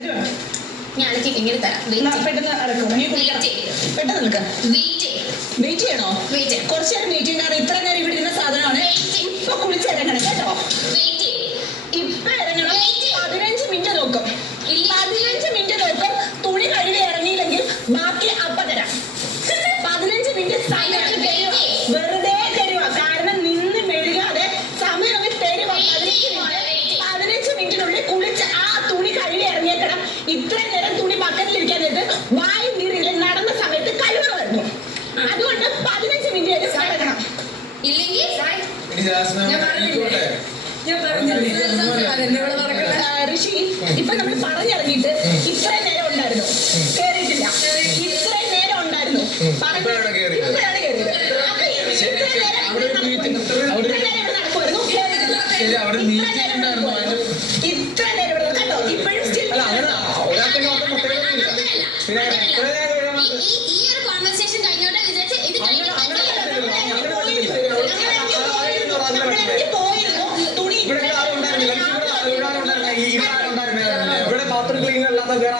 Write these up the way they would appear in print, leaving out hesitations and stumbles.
ഞാൻ ഇങ്ങനെ തരാം. പെട്ടെന്ന് പെട്ടെന്ന് നിൽക്കാം. വെയിറ്റ് ചെയ്യണോ? കുറച്ചു നേരം വെയിറ്റ് ചെയ്യണം. ഇത്ര നേരം ഇവിടെ ഇരുന്ന സാധനമാണ്. ഇപ്പൊ കുളിച്ചിറങ്ങണം കേട്ടോ. ഇപ്പൊ ഇറങ്ങണം. 15 മിനിറ്റ് നോക്കും. 15 മിനിറ്റ് നോക്കും. തുണി കഴുകി ഇറങ്ങിയില്ലെങ്കിൽ ബാക്കി അപ്പ തരാം. 15 മിനിറ്റ് സമയം വെറുതെ തരുക. കാരണം നിന്ന് മെഴുകാതെ സമയം തരുക. 15 മിനിറ്റിനുള്ളിൽ കുളിച്ച് ആ തുണി കഴുകി ഇറങ്ങിയേക്കണം. ഇത്ര നേരം തുണി ബക്കറ്റിലിരിക്കാൻ നേരത്ത് വായി നീറിയില്ല. നടന്ന സമയത്ത് കഴിവ് വരുന്നു. അതുകൊണ്ട് 15 മിനിറ്റ് കിടക്കണം. ഇല്ലെങ്കിൽ ഋഷി ഇപ്പൊ നമ്മൾ പറഞ്ഞിറങ്ങിയിട്ട് ഇത്രയും നേരം ഉണ്ടായിരുന്നു, കേറിയിട്ടില്ല. ഇത്രയും നേരം ഉണ്ടായിരുന്നു, ഇപ്പോഴാണ് കേറിയത്. അപ്പൊ ഇത്ര നേരം ഇവിടെ നടക്കുമായിരുന്നു, കേറിയിട്ടില്ല. ഇത്ര നേരം ഇവിടെ കേട്ടോ. ഇപ്പോഴും സ്റ്റിൽ കോൺവെർസേഷൻ കഴിഞ്ഞോട്ടെ വിചാരിച്ച് ഇത് ഇവിടെ ബാത്റൂം ക്ലീനർ അല്ലാതെ വേറെ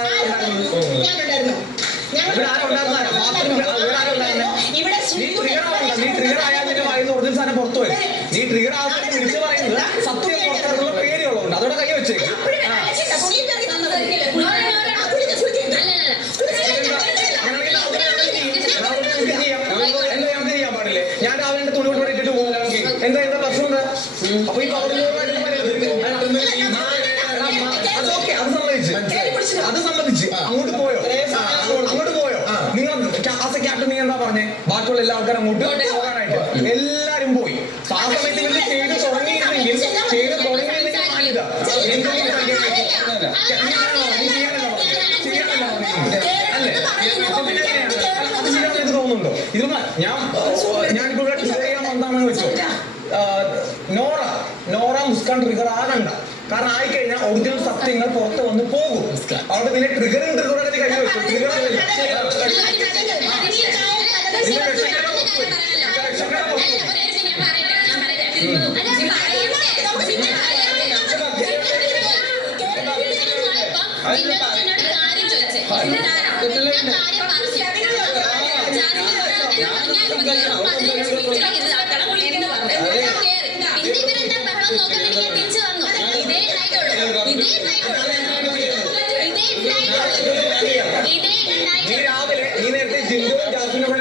നീ ട്രിഗർ ആയാൽ നിന്റെ വായിന്ന് ഒറിജിനൽ സാധനം പുറത്തു വരും. നീ ട്രിഗർ ആവുമ്പോൾ വിളിച്ചു പറയുന്നത് സത്യം പുറത്തിറങ്ങുന്ന പേടിയുള്ളതുകൊണ്ട് അതോടെ കൈ വെച്ചേക്ക്. ചെയ്യാൻ പാടില്ലേ? ഞാൻ രാവിലെ എന്റെ തുണി കൊണ്ട് ഇട്ടിട്ട് പോകും. എന്താ പ്രശ്നം? അപ്പൊ ഈ അത് സംബന്ധിച്ച് അങ്ങോട്ട് പോയോ? നിങ്ങൾ ക്യാപ്റ്റൻ നീ എന്താ പറഞ്ഞേ? ബാക്കിയുള്ള എല്ലാ ആൾക്കാരും അങ്ങോട്ട് പോകാനായിട്ട് എല്ലാരും പോയി. ആ സമയത്ത് നിങ്ങൾ ചെയ്ത് തുടങ്ങിയിരുന്നെങ്കിൽ തോന്നുന്നുണ്ടോ? ഇത് ഞാനിപ്പോ ഇവിടെ ചെയ്യാൻ വന്നാണെന്ന് വെച്ചോ. നോറ മുസ്കാൻ ട്രിഗർ ആകണ്ട. കാരണം ആയിക്കഴിഞ്ഞാൽ ഒറിജിനൽ സത്യങ്ങൾ പുറത്ത് വന്ന് പോകും. അവിടെ നിന്നെ ട്രിഗറും ട്രിഗറൊക്കെ കഴിഞ്ഞു വെച്ചു. ട്രിഗർ നീ രാവിലെ നീ നേരത്തെ ജിൻഡോ ജാസ്മിനോട്